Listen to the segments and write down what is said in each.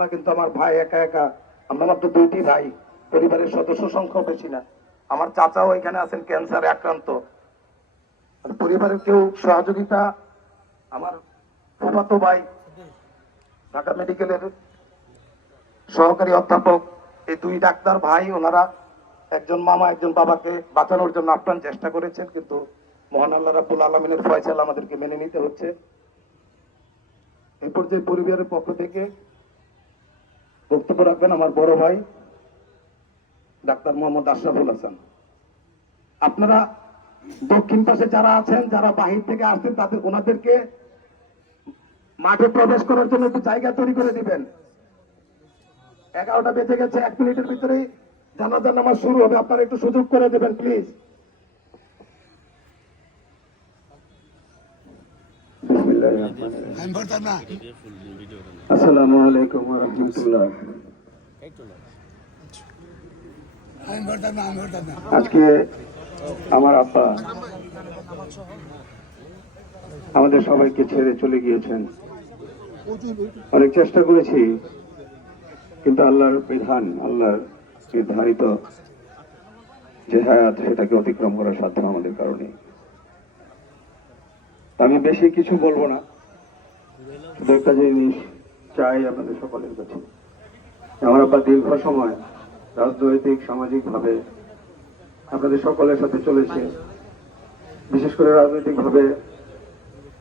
না, কিন্তু আমার ভাই একা একা, আমরা মাত্র দুইটি ভাই, পরিবারের সদস্য সংখ্যা বেশি না। আমার চাচাও এখানে আছেন ক্যান্সারে আক্রান্ত। পরিবারের কেউ সহযোগিতা, আমার ফুফাতো ভাই ঢাকা মেডিকেলের সহকারী অধ্যাপক, এই দুই ডাক্তার ভাই, ওনারা একজন মামা একজন বাবাকে বাঁচানোর জন্য আপ্রাণ চেষ্টা করেছেন, কিন্তু মহান আল্লাহ রাব্বুল আলামিনের ফয়সালা আমাদেরকে মেনে নিতে হচ্ছে। এই পর্যায়ে পরিবারের পক্ষ থেকে বক্তব্য রাখবেন আমার বড় ভাই ডাক্তার মোহাম্মদ আশরাফুল হাসান। আপনারা দক্ষিণ পাশে যারা আছেন, যারা বাহির থেকে আসছেন, তাদের ওনাদেরকে মাঠে প্রবেশ করার জন্য একটু জায়গা তৈরি করে দিবেন। 11টা বেজে গেছে, 1 মিনিটের ভিতরেই জানাজার নামাজ শুরু হবে, আপনারা একটু সুযোগ করে দেবেন প্লিজ। আসসালামু আলাইকুম ওয়া রাহমাতুল্লাহ। আজকে আমার আব্বা আমাদের সবাইকে ছেড়ে চলে গিয়েছেন। অনেক চেষ্টা করেছি, কিন্তু আল্লাহর বিধান, আল্লাহর নির্ধারিত যে হায়াত, সেটাকে অতিক্রম করার সাধ্য আমাদের কারণে। আমি বেশি কিছু বলবো না, শুধু একটা জিনিস চাই আপনাদের সকলের কাছে। আমার আব্বা দীর্ঘ সময় রাজনৈতিক সামাজিক ভাবে আপনাদের সকলের সাথে চলেছে। বিশেষ করে রাজনৈতিক ভাবে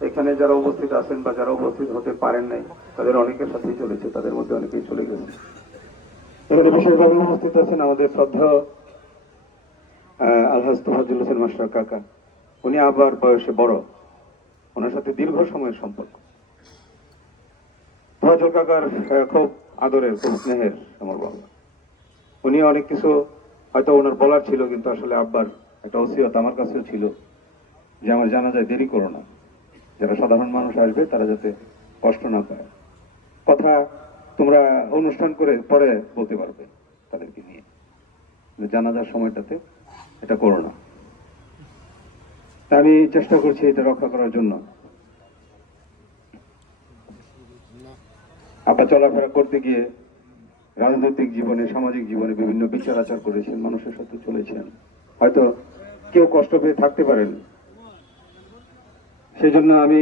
এখানে যারা উপস্থিত আছেন বা যারা উপস্থিত হতে পারেন নাই, তাদের অনেকের সাথেই চলেছে, তাদের মধ্যে অনেকেই চলে গেছে। এখানে বিশেষভাবে উপস্থিত আছেন আমাদের শ্রদ্ধেয় আলহাজ তোফাজ্জল হোসেন মাস্টার কাকা। উনি আবার বয়সে বড়, ওনার সাথে দীর্ঘ সময়ের সম্পর্ক। তোফাজ্জল কাকার খুব আদরের, খুব স্নেহের আমার বাবা। উনি অনেক কিছু হয়তো ওনার বলার ছিল, কিন্তু আসলে আব্বার একটা ওসিয়ত আমার কাছেও ছিল যে আমার জানাজায় দেরি করো না, যারা সাধারণ মানুষ আসবে তারা যাতে কষ্ট না পায়। কথা তোমরা অনুষ্ঠান করে পরে বলতে পারবে তাদেরকে নিয়ে, জানাজার সময়টাতে এটা করো না। আমি চেষ্টা করছি এটা রক্ষা করার জন্য। আব্বা চলাফেরা করতে গিয়ে রাজনৈতিক জীবনে, সামাজিক জীবনে বিভিন্ন বিচার আচার করেছেন, মানুষের সাথে চলেছেন। হয়তো কেউ কষ্ট পেয়ে থাকতে পারেন, সেই জন্য আমি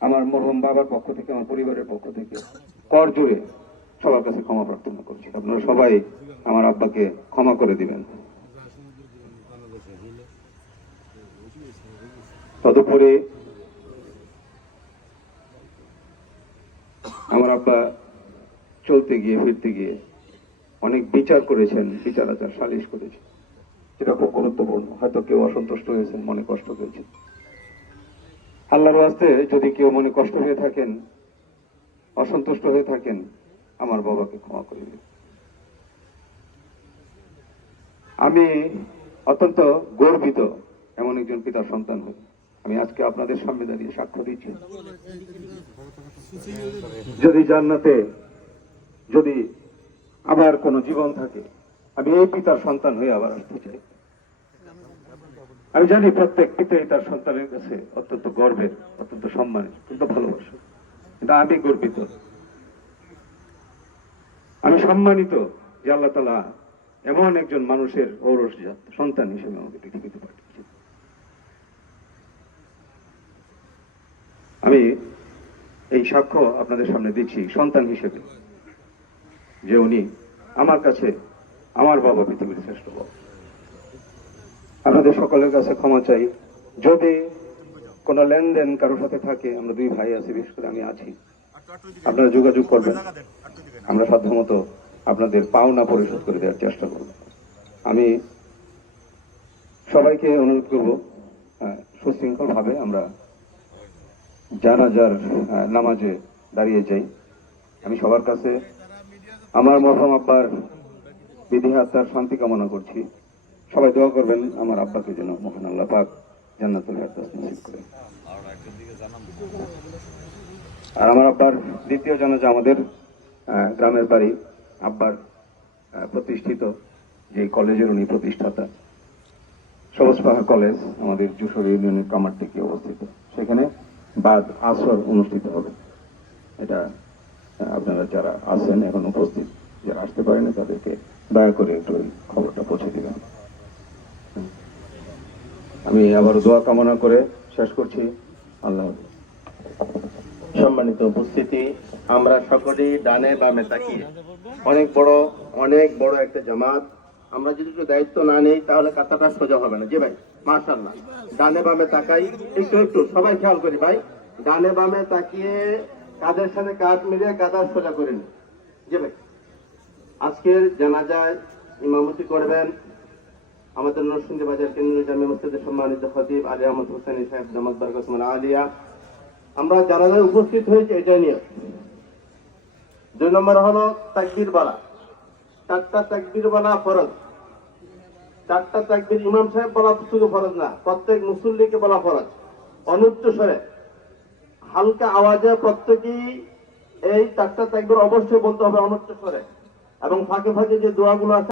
আমার মরহুম বাবার পক্ষ থেকে, আমার পরিবারের পক্ষ থেকে কর জোরে সবার কাছে ক্ষমা প্রার্থনা করছি। আপনারা সবাই আমার আব্বাকে ক্ষমা করে দিবেন। তদুপরি আমার আব্বা চলতে গিয়ে ফিরতে গিয়ে অনেক বিচার করেছেন, বিচার আচার সালিশ করেছেন, যেটা খুব গুরুত্বপূর্ণ। হয়তো কেউ অসন্তুষ্ট হয়েছেন, মনে কষ্ট পেয়েছেন। আল্লাহর ওয়াস্তে যদি কেউ মনে কষ্ট হয়ে থাকেন, অসন্তুষ্ট হয়ে থাকেন, আমার বাবাকে ক্ষমা করে দিন। আমি অত্যন্ত গর্বিত এমন একজন পিতার সন্তান হই। আমি আজকে আপনাদের সামনে দাঁড়িয়ে সাক্ষ্য দিচ্ছি, যদি জান্নাতে যদি আবার কোন জীবন থাকে, আমি এই পিতার সন্তান হয়ে আবার আসতে চাই। আমি জানি প্রত্যেক পিতাই তার সন্তানের কাছে অত্যন্ত গর্বের, অত্যন্ত সম্মানের, অত্যন্ত ভালোবাসে, কিন্তু আমি গর্বিত, আমি সম্মানিত যে আল্লাহ তাআলা এমন একজন মানুষের ঔরসজাত সন্তান হিসেবে আমাকে পৃথিবীতে পাঠিয়েছেন। আমি এই সাক্ষ্য আপনাদের সামনে দিচ্ছি সন্তান হিসেবে, যে উনি আমার কাছে, আমার বাবা পৃথিবীর শ্রেষ্ঠ বাবা। আপনাদের সকলের কাছে ক্ষমা চাই যদি কোনো লেনদেন কারোর সাথে থাকে। আমরা দুই ভাই আছি, বিশেষ করে আমি আছি, আপনারা যোগাযোগ করবেন, আমরা সাধ্যমতো আপনাদের পাওনা পরিশোধ করে দেওয়ার চেষ্টা করব। আমি সবাইকে অনুরোধ করব সুশৃঙ্খল ভাবে আমরা জানাজার নামাজে দাঁড়িয়ে যাই। আমি সবার কাছে আমার মরহুম আব্বার বিধি আত্মার শান্তি কামনা করছি। সবাই দোয়া করবেন আমার আব্বাকে যেন মহান আল্লাহ পাক জান্নাতুল ফেরদৌস নসিব করেন। আর আমার আব্বার দ্বিতীয় জানাজা আমাদের গ্রামের বাড়ি, আব্বার প্রতিষ্ঠিত যে কলেজের উনি প্রতিষ্ঠাতা, সবুজ পাহাড় কলেজ, আমাদের যশোর ইউনিয়নের কামারটিকে অবস্থিত, সেখানে বাদ আসর অনুষ্ঠিত হবে। এটা আপনারা যারা আছেন এখন উপস্থিত, যারা আসতে পারেন তাদেরকে দয়া করে একটু ওই খবরটা পৌঁছে দিবেন। আমি আবার দোয়া কামনা করে শেষ করছি। আল্লাহ হাফেজ। সম্মানিত উপস্থিতি, আমরা সকলেই ডানে বামে তাকিয়ে অনেক বড় একটা জামাত, আমরা যদি একটু দায়িত্ব না নেই তাহলে কাতাটা সোজা হবে না। জি ভাই, মাশাআল্লাহ, ডানে বামে তাকাই, একটু সবাই খেয়াল করি ভাই, ডানে বামে তাকিয়ে কাঁধের সাথে কাঁধ মিলিয়ে কাঁধা সোজা করে নিন। জি ভাই, আজকের জানাজায় ইমামতি করবেন আমাদের নরসিংদী বাজার কেন্দ্রীয় জামে মসজিদের সম্মানিত খতিব আলী আহমদ হোসেনী সাহেব জামাত বারকাতুল আলিয়া। আমরা জানাজায় উপস্থিত হয়েছি এটা নিয়ে। 2 নম্বর হলো তাকবীর বলা, 4টা তাকবীর বলা ফরজ। 4টা তাকবীর ইমাম সাহেব বলা শুধু ফরজ না, প্রত্যেক মুসল্লিকে বলা ফরজ। অনুচ্চ স্বরে হালকা আওয়াজে প্রত্যেকেই এই 4টা তাকবীর অবশ্যই বলতে হবে অনুচ্চ স্বরে, এবং ফাঁকে ফাঁকে যে দোয়াগুলো আছে